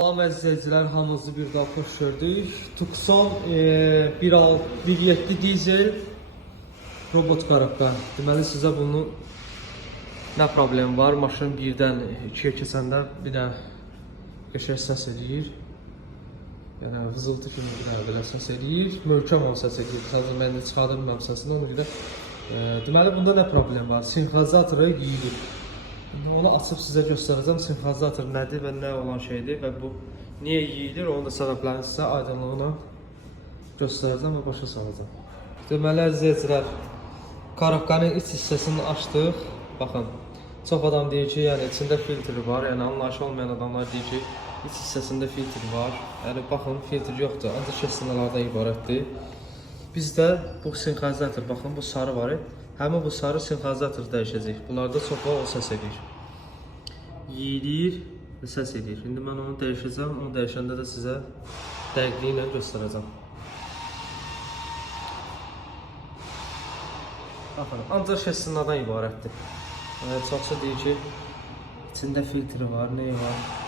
Salam əzizləyicilər, hamınızı bir daha xoş gördük. Tucson 1.7 dizel robot qarabqa. Deməli sizə bunun nə problemi var? Maşın birdən 2-yə keçəndə bir də qəşəng səs eləyir. Yəni vızıltı kimi bir də belə səs eləyir. Möhkəm ol səs eləyir. Sadəcə mən də çıxardırmam səsini, ona görə. Deməli bunda nə problem var? Sinxronizatoru yeyilir. Onu açıb sizə göstərəcəm. Sinxronizator nədir və nə olan şeydir və bu niyə yeyilir, onun da səbəblərini sizə aydınlığına göstərəcəm və başa salacağım. Deməli əzizləyicilər, qarabqanın iç hissəsini açdıq. Baxın, çox adam deyir ki, yəni içində filtri var. Yəni anlayışı olmayan adamlar deyir ki, iç hissəsində filtr var. Yəni baxın, filtr yoxdur, ancaq şəssinələrdən ibarətdir. Bizdə bu sinxronizator, baxın bu sarı var. Həmin bu sarı sinxronizator dəyişəcək. Bunlarda çoxu o səs edir. Yeyilir və səs edir. İndi mən onu dəyişəcəm. Onu dəyişəndə də sizə dəqiqliyi ilə göstərəcəm. Baxın, ancaq şəssinədən ibarətdir. Çoxsa deyir ki, içində filtri var, neyi var?